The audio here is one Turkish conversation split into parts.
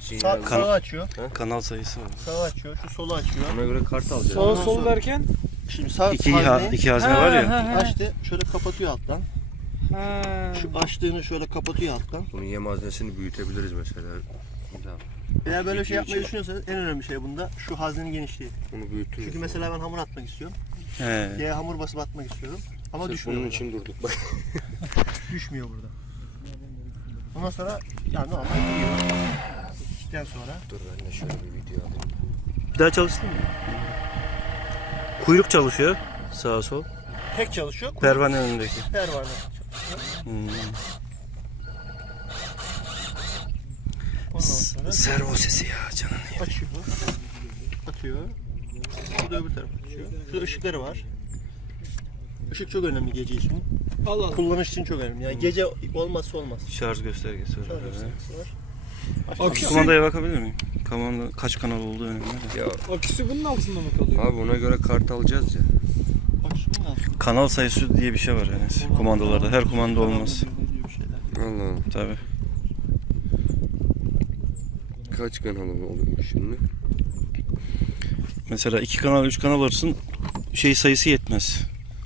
Sağ, Sinyal. sağı açıyor. Kanal sayısı var. Sağı açıyor. Şu solu açıyor. Ona göre kart alacağız. Sağ sol sonra- derken? Şimdi sağ İki, ha, hazneyi iki hazne var ya. Ha, ha, ha. açtı. Şöyle kapatıyor alttan. Ha. Şu açtığını şöyle kapatıyor alttan. Bunun yem haznesini büyütebiliriz mesela. Tamam. Eğer böyle bir şey yapmayı düşünüyorsanız en önemli şey bunda şu haznenin genişliği. Bunu büyütürüz. Çünkü mesela ben hamur atmak istiyorum. He. Yaya hamur basıp atmak istiyorum. Ama Sırf düşmüyor bunun burada. için durduk bak. Düşmüyor burada. Ondan sonra yani normal gidiyor. Gittikten sonra. Dur ben de şöyle bir video alayım. Bir daha çalıştın mı? Kuyruk çalışıyor. Sağa sol. Tek çalışıyor. kuyruk Pervane önündeki. Pervane. Hmm. Ondan sonra Servo sesi ya canım. açıyor. Atıyor. Bu da öbür tarafa açıyor. Şurada ışıkları var. Işık çok önemli gece için. Allah Allah. Kullanış için çok önemli. Yani gece olmazsa olmaz. Şarj göstergesi var. Evet. göstergesi var. Aküsü, Kumandaya bakabilir miyim? Kumanda kaç kanal olduğu önemli de. Ya aküsü bunun altında mı kalıyor? abi ona göre kart alacağız ya. Kanal sayısı diye bir şey var yani kumandalarda. Her kumanda olmaz. Diyor bir şeyler. Allah Allah. Tabi. Kaç kanalı oluyor şimdi? Mesela iki kanal, üç kanal alırsın şey sayısı yetmez.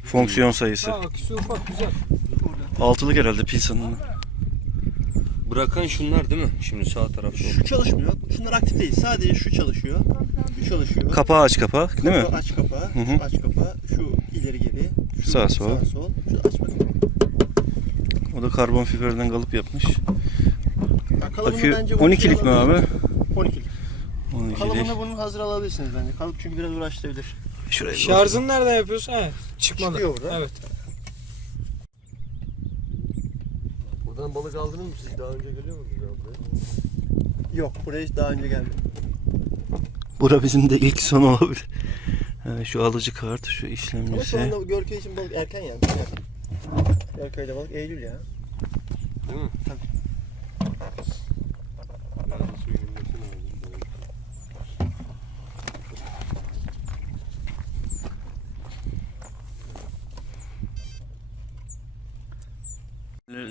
Fonksiyon sayısı. Ha, aküsü ufak güzel. Altılık herhalde pil sanımı. Bırakan şunlar değil mi? Şimdi sağ taraf sol. Şu çalışmıyor. Şunlar aktif değil. Sadece şu çalışıyor. Şu çalışıyor. Kapağı aç kapak değil mi? Aç kapağı. Hı hı. Şu aç kapağı. Şu ileri geri. Şu Sağ sol. Sağ sol. Şu açma kapağı. O da karbon fiberden kalıp yapmış. Ya kalıbını Akü bence bu 12'lik mi abi? 12'lik. 12'lik. Kalıbını bunun hazır alabilirsiniz bence. Kalıp çünkü biraz uğraştırabilir. Şuraya bir Şarjını nereden yapıyorsun? He, çıkmadı. Çıkıyor burada. Evet. Buradan balık aldınız mı siz? Daha önce geliyor muydunuz abi? Yok buraya hiç daha önce gelmedim. Bura bizim de ilk son olabilir. Ha, şu alıcı kart, şu Ama şu işlemcisi. anda Görköy için balık erken yani. Görköy'de balık Eylül ya. Değil mi? Tabii. Biraz da suyun inmesi lazım.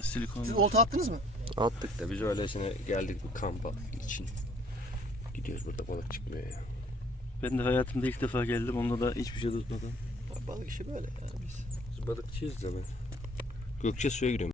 Silikon. Siz olta attınız mı? Attık da biz öylesine geldik bir kampa için. Gidiyoruz burada balık çıkmıyor ya. Ben de hayatımda ilk defa geldim. Onda da hiçbir şey tutmadım. Ya balık işi böyle yani biz. Biz balıkçıyız da ben. Gökçe suya giriyorum.